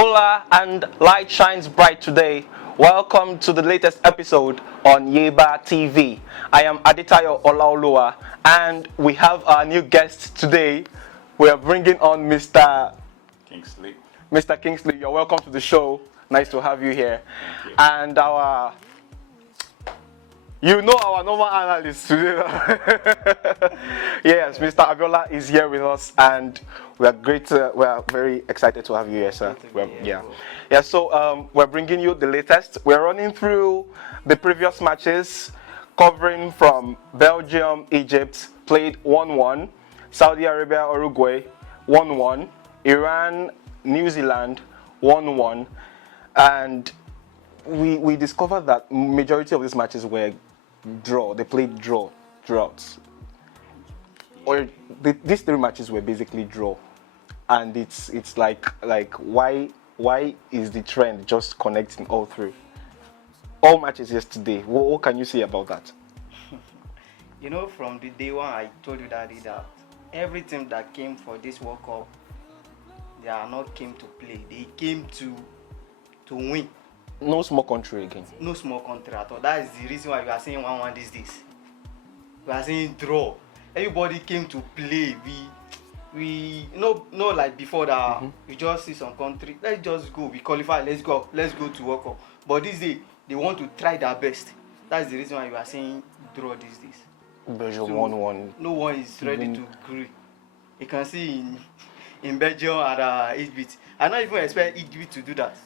Hola and light shines bright today. Welcome to the latest episode on Yeeba TV. I am Aditayo Olaoluwa and we have our new guest today. We are bringing on Kingsley. Mr. Kingsley. You're welcome to the show. Nice to have you here. Thank you. And our normal analyst today. Yes, Mr. Abiola is here with us, and we are very excited to have you here, sir. So we're bringing you the latest. We're running through the previous matches, covering from Belgium, Egypt played 1-1, Saudi Arabia, Uruguay 1-1, Iran, New Zealand 1-1, and we discovered that majority of these matches were draw. They played droughts. Or these three matches were basically draw, and it's like why is the trend just connecting all three? All matches yesterday. What can you say about that? From the day one, I told you that every team that came for this World Cup, they are not came to play. They came to win. No small country again. No small country at all. That is the reason why we are saying 1-1 these days. We are saying draw. Everybody came to play. We like before that. We just see some country. Let's just go. We qualify. Let's go to World Cup. But this day they want to try their best. That's the reason why we are saying draw these days. Belgium 1-1. No one is ready to agree. You can see in Belgium and Egypt. I don't even expect Egypt to do that.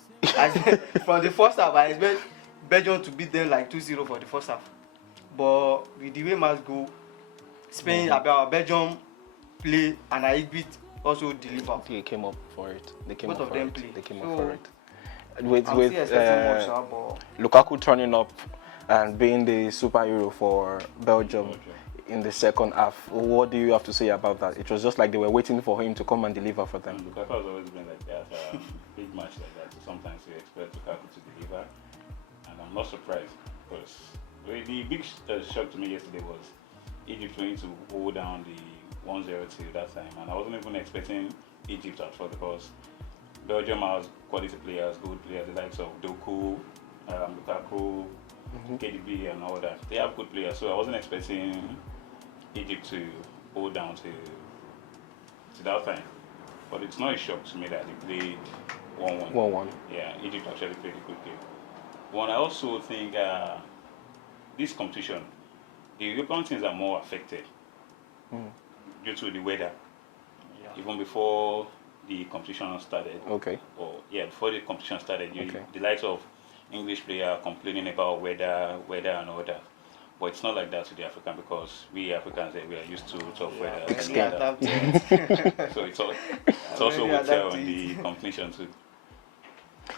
From the first half, I expect Belgium to beat them like 2-0 for the first half. But with the way match go, Spain, Belgium play and Egypt also deliver. They came up for it. They came Both up of for them it. play. They came So, up for it. With but Lukaku turning up and being the superhero for Belgium in the second half, what do you have to say about that? It was just like they were waiting for him to come and deliver for them. Lukaku has always been like that. Big match like that. Sometimes you expect Lukaku to deliver, and I'm not surprised because the big shock to me yesterday was Egypt trying to hold down the 1-0 till that time, and I wasn't even expecting Egypt at first because Belgium has quality players, good players, the likes of Doku, Lukaku, KDB, and all that. They have good players, so I wasn't expecting Egypt to hold down to that time. But it's not a shock to me that they played 1-1. Yeah, Egypt actually played a good game. One, I also think this competition, the European teams are more affected due to the weather. Yeah. Even before the competition started. Okay. Before the competition started, the likes of English players complaining about weather and all that. But it's not like that to the African because we Africans we are used to tough weather. So it's also we tell in the competition too.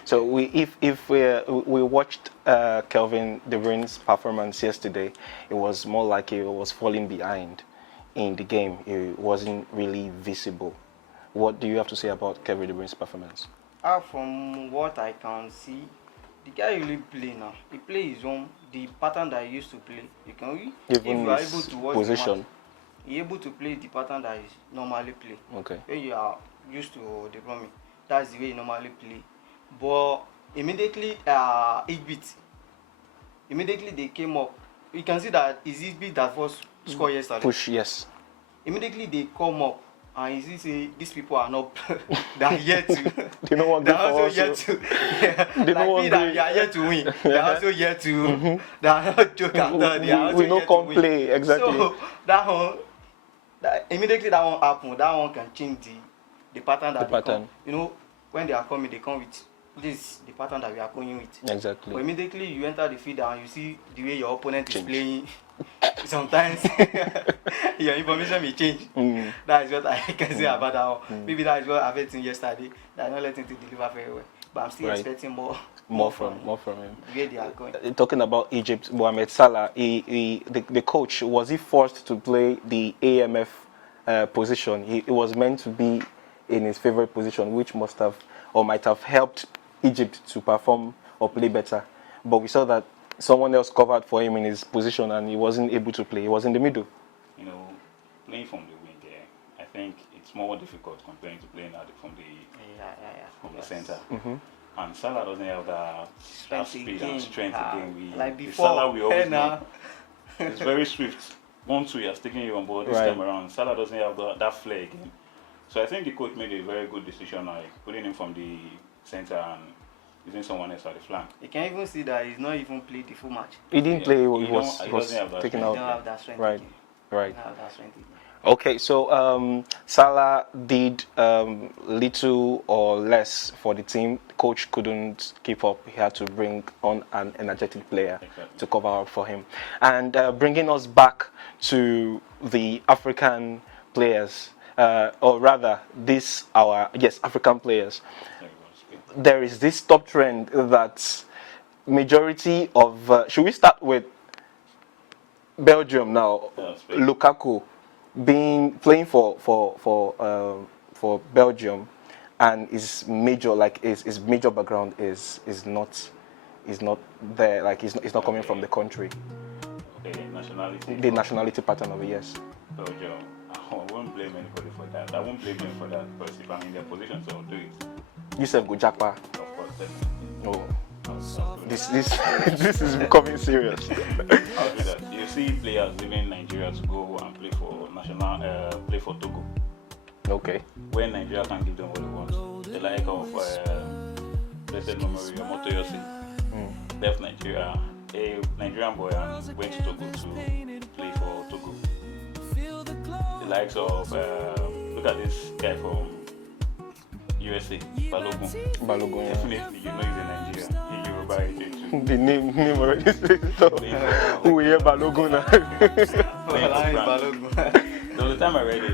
So if we watched Kelvin De Bruyne's performance yesterday, it was more like he was falling behind in the game. It wasn't really visible. What do you have to say about Kevin De Bruyne's performance? From what I can see, the guy really play now. He play his own, the pattern that he used to play. If you are able to watch position, the match, you're able to play the pattern that he normally play. Okay. When you are used to the Bruyne, that's the way he normally play. But immediately they came up. You can see that it's Egypt that first score yesterday. Push, yes. Immediately they come up. And you see, these people are not. They are yet to. They don't want to. They are also yet to. Yeah, they don't want to. They are yet to win. They are also yet to. They are not joke at all. They are also we don't yet come to play win. exactly. So immediately that one happen. That one can change the pattern that the pattern. Come. When they are coming, they come with the pattern that we are going with. Exactly. But immediately you enter the field and you see the way your opponent is playing. Sometimes your information may change. That is what I can say about that one. Maybe that is what I've seen yesterday. That not letting to deliver very well. But I'm still expecting more from him. Where they are going. Talking about Egypt, Mohamed Salah, the coach, was he forced to play the AMF position? It was meant to be in his favorite position, which must have or might have helped Egypt to perform or play better. But we saw that someone else covered for him in his position and he wasn't able to play. He was in the middle. Playing from the wing there, I think it's more difficult comparing to playing from the center. And Salah doesn't have that speed and strength again. Like the before, Salah we always know. It's very swift. Once he has taken you on board this time around, Salah doesn't have that flair again. So I think the coach made a very good decision, like putting him from the center and using someone else at the flank. You can even see that he's not even played the full match. He didn't play. He was taken out. He don't have that strength. Right. Again. Right. He don't have that strength again. Okay, so Salah did little or less for the team. The coach couldn't keep up. He had to bring on an energetic player to cover up for him. And bringing us back to the African players, or rather, African players. There is this top trend that majority of. Should we start with Belgium now? Lukaku playing for Belgium, and his major background is not there, like he's not coming from the country. Okay, nationality. The nationality pattern of it, yes. Belgium. I won't blame anybody for that. I won't blame them for that because if I'm in their position, so I'll do it. You said Gujapa. Of course, definitely. Oh. This is becoming serious. I'll do that. You see players leaving Nigeria to go and play for Togo. Okay. When Nigeria can give them what they want. The like of blessed memory Motoyosi left Nigeria, a Nigerian boy, and went to Togo to play for Togo. The likes of look at this guy from USA, Balogun. Yeah. Definitely, you know he's in Nigeria. He's Yoruba AJ too. The name already says so. Who we hear Balogun now? There was a time I read a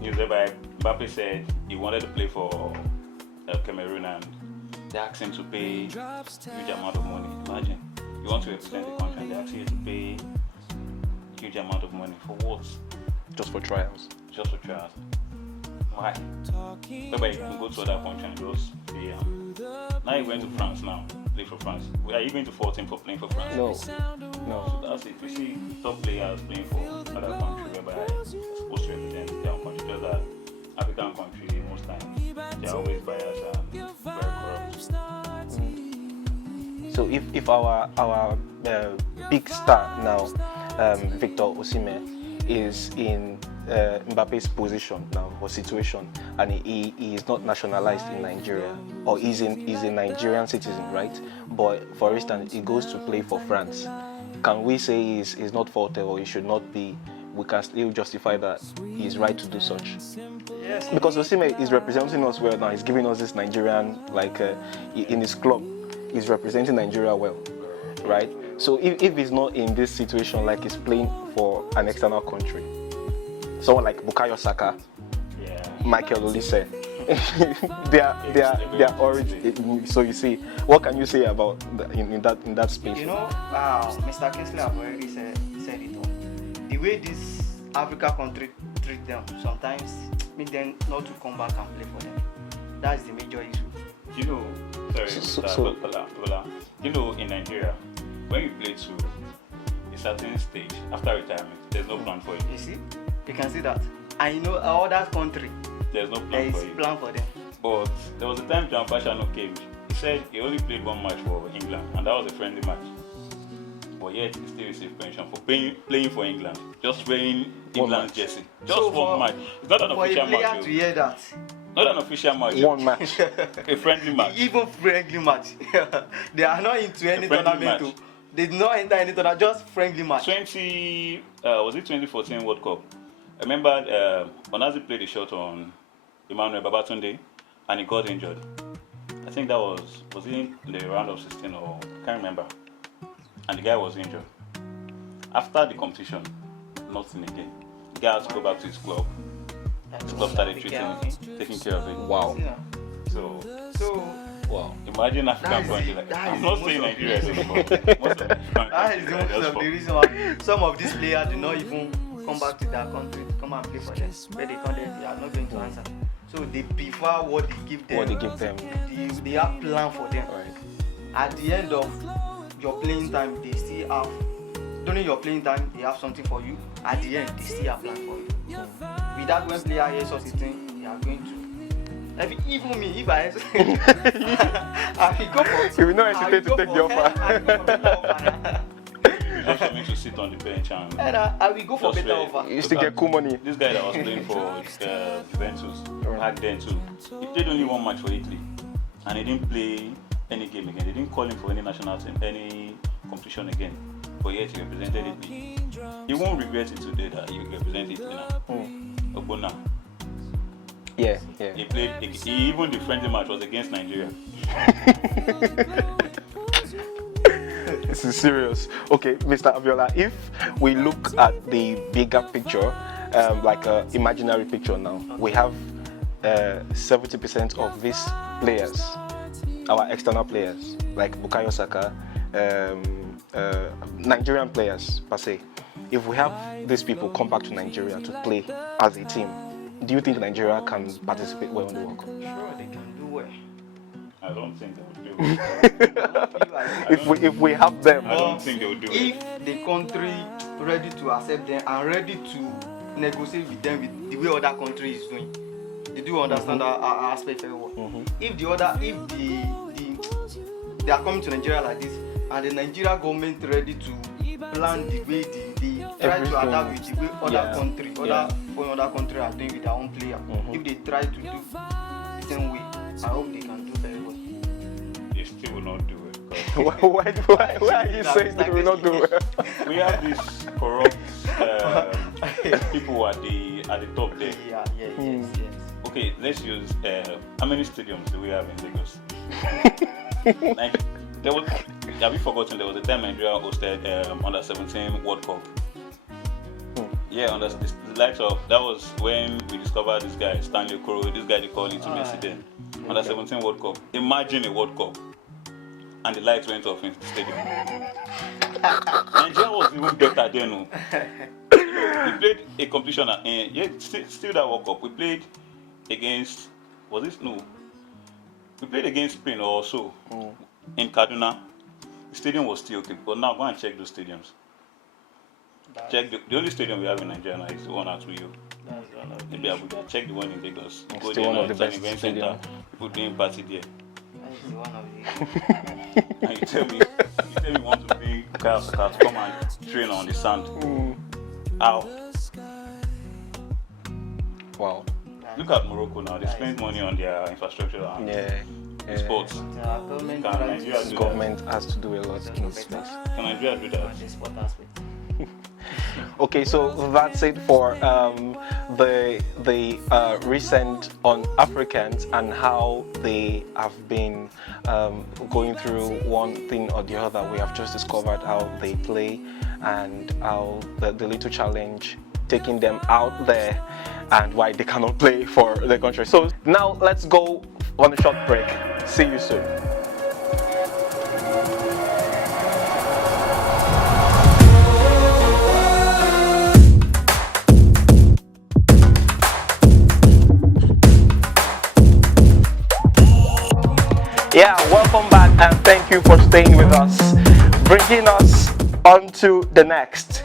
news whereby Mbappe said he wanted to play for Cameroon and they asked him to pay huge amount of money. Imagine, you want to represent the country and they ask you to pay huge amount of money for what? Just for trials. Just for trials. Why? Whereby you can go to other country and just be now you went to France now, play for France. Are you going to fault him for playing for France? No. So that's it. We see top players playing for other country whereby they're supposed to represent their own country. Just that African country most times they're always biased and very corrupt. So if our big star now, Victor Osimhen, is in Mbappe's position now or situation, and he is not nationalized in Nigeria, or he's a Nigerian citizen, right? But for instance, he goes to play for France. Can we say he's not faulted or he should not be? We can still justify that he's right to do such. Yes. Because Osimhen is representing us well now. He's giving us this Nigerian, in his club, he's representing Nigeria well, right? So if he's not in this situation, like he's playing for an external country, someone like Bukayo Saka, Michael Olise, they are origin. So you see, what can you say about in that space? You know, Mr. Kingsley have already said it all. The way this Africa country treat them sometimes make them not to come back and play for them. That's the major issue. You know, you know, in Nigeria, when you play to a certain stage after retirement, there's no plan for you. You see, you can see that. And you know, all that country, there's no plan for you. Plan for them. But there was a time John Fashanu came. He said he only played one match for England, and that was a friendly match. But yet he still received pension for playing for England, just wearing England's jersey. Just one match. It's not an official match. For a player to hear that. Not an official match. One match. A friendly match. Even friendly match. They are not into any tournament. They did not enter any tournament, just friendly match. Was it 2014 World Cup? I remember Onazi played a shot on Emmanuel Babatunde and he got injured. I think that was in the round of 16 or I can't remember. And the guy was injured. After the competition, nothing again. The guy had to go back to his club. His club started treating him, taking care of it. Wow. So wow. Imagine African country like I'm not saying Nigeria anymore. That is most of the reason why some of these players do not even come back to their country to come and play for them. Where they come there, they are not going to answer. So they prefer what they give them. They have plan for them. Right. At the end of your playing time, they still have. During your playing time, they have something for you. At the end, they still have plan for you. that when player hears such a thing, they are going to. Even me, if I go for, you will not hesitate to take the offer. Just for me to sit on the bench and I will go for better offer. You still get cool money. This guy that was playing for Juventus had then too. He played only one match for Italy, and he didn't play any game again. They didn't call him for any national team, any competition again. But yet he represented Italy. He won't regret it today that he represented Italy now. Ogbonna. Yeah. He played. He even the friendly match was against Nigeria. This is serious. Okay, Mr. Abiola, if we look at the bigger picture, like an imaginary picture now, we have 70% of these players, our external players, like Bukayo Saka, Nigerian players per se. If we have these people come back to Nigeria to play as a team, do you think Nigeria can participate well in the World Cup? Sure, they can do well. I don't think they would do it. if we have them, I don't think they would do it. If the country ready to accept them and ready to negotiate with them with the way other country is doing, they do understand our aspect very well. If they are coming to Nigeria like this, and the Nigeria government ready to plan the way they try to adapt with the way other country are doing with their own player. If they try to do the same way, I hope they can do very well. They still will not do it. why are you saying they will not do it? We have these corrupt people at the top there. Yes. Okay, let's use how many stadiums do we have in Lagos? Have you forgotten there was a time Nigeria hosted under 17 World Cup? Yeah, under the likes of that was when we discovered this guy Stanley Okoro, this guy they call into Messi then. Under 17 World Cup. Imagine a World Cup and the lights went off in the stadium. Nigeria was even better then. We played a competition still that World Cup. We played against we played against Spain or so in Kaduna. The stadium was still okay, but now go and check those stadiums. Check the only stadium we have in Nigeria now is the one at Rio. Maybe Abuja. Check the one in Lagos. It's still one of the best event stadium. center. People doing party there. That's one of the. And you tell me you want to bring cars to come and train on the sand. How? Wow. Look at Morocco now. They spend money on their infrastructure and sports. The government has to do a lot in this space. Can Nigeria do that? Okay, so that's it for the recent on Africans and how they have been going through one thing or the other. We have just discovered how they play and how the little challenge taking them out there and why they cannot play for the country. So now let's go on a short break. See you soon. Yeah, welcome back and thank you for staying with us, bringing us on to the next.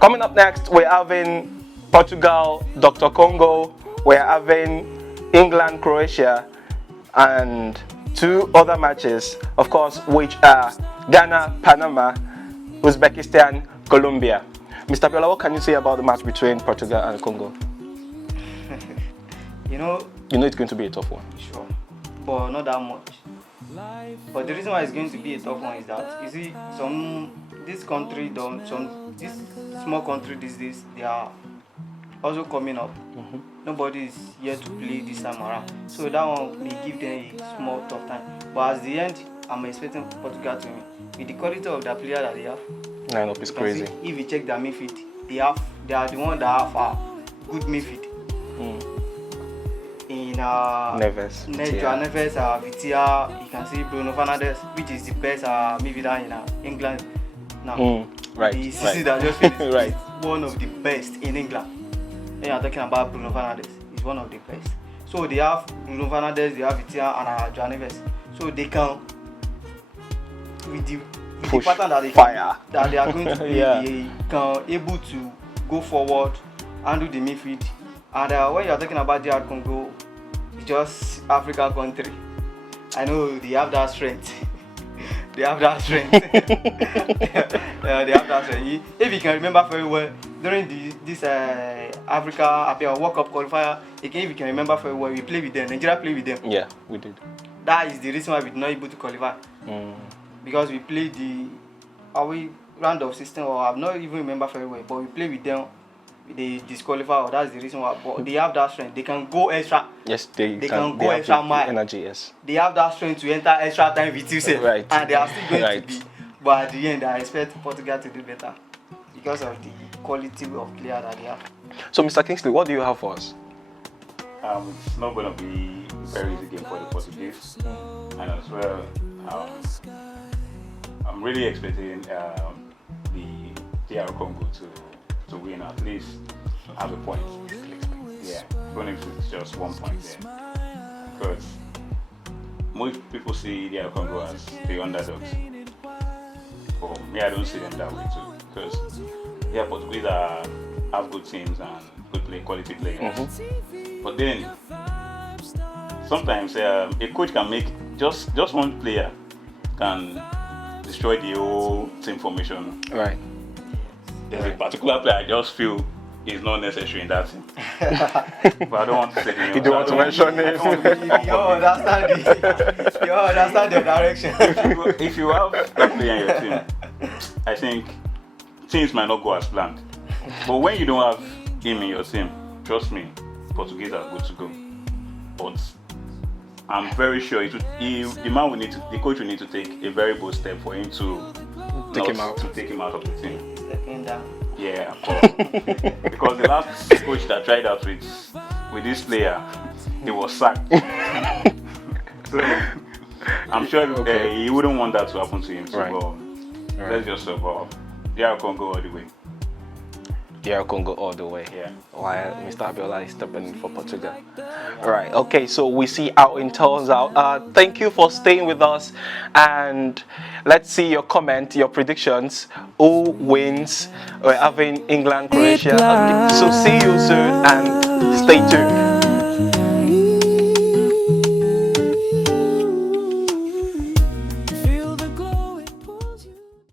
Coming up next, we're having Portugal, Dr. Congo, we're having England, Croatia, and two other matches, of course, which are Ghana, Panama, Uzbekistan, Colombia. Mr. Abiola, what can you say about the match between Portugal and Congo? You know it's going to be a tough one. Sure, but not that much. But the reason why it's going to be a tough one is that, you see, this small country these days, they are also coming up. Nobody is here to play this time around, so that one may give them a small tough time. But at the end, I'm expecting Portugal to win with the quality of the player that they have. Lineup is crazy. See, if you check their midfield, they are the one that have a good midfield. In Neves, Vitia, you can see Bruno Fernandes, which is the best midfielder in England now. Right. The season that just finished right. is one of the best in England. When you are talking about Bruno Fernandes, he's one of the best. So they have Bruno Fernandes, they have Vitia and Joao Neves. So they can, with the pattern that they that they are going to play, they can able to go forward, handle the midfield, And when you are talking about DR Congo, it's just African country. I know they have that strength. They have that strength. Yeah, they have that strength. If you can remember very well, during this Africa World Cup qualifier, if you can remember very well, we played with them. Nigeria played with them. Yeah, we did. That is the reason why we did not able to qualify. Because we played the round of 16, or I've not even remember very well, but we played with them. They disqualify, or that's the reason why. But they have that strength. They can go extra. Yes, they can go extra mile. Energy, yes. They have that strength to enter extra time with yourself. Right. And they are still going Right. to be. But at the end, I expect Portugal to do better because of the quality of player that they have. So, Mr. Kingsley, what do you have for us? It's not going to be a very easy game for the Portuguese, and as well, I'm really expecting the DR Congo to win at least have a point. Yeah, even if it's just 1 point there, because most people see DR Congo as the underdogs. For me, I don't see them that way too, because yeah, Portuguese have good teams and good quality players. But then sometimes a coach can make just one player can destroy the whole team formation. Right. There's a particular player I just feel is not necessary in that team. But I don't want to say the name. You don't want to mention it. You understand the direction. If you have that player in your team, I think things might not go as planned. But when you don't have him in your team, trust me, Portuguese are good to go. But I'm very sure the coach will need to take a very bold step for him to take him out of the team. Stepping down. Yeah, of course. Because the last coach that tried out with this player, he was sacked. So I'm sure he wouldn't want that to happen to him. So Right. let's just survive. Yeah, Congo all the way. Yeah, Congo all the way. Yeah. While Mr. Abiola is stepping in for Portugal. Right. Okay. So we see how it turns out. Thank you for staying with us, and let's see your comment, your predictions. Who wins? We're having England, Croatia. Okay. So see you soon, and stay tuned.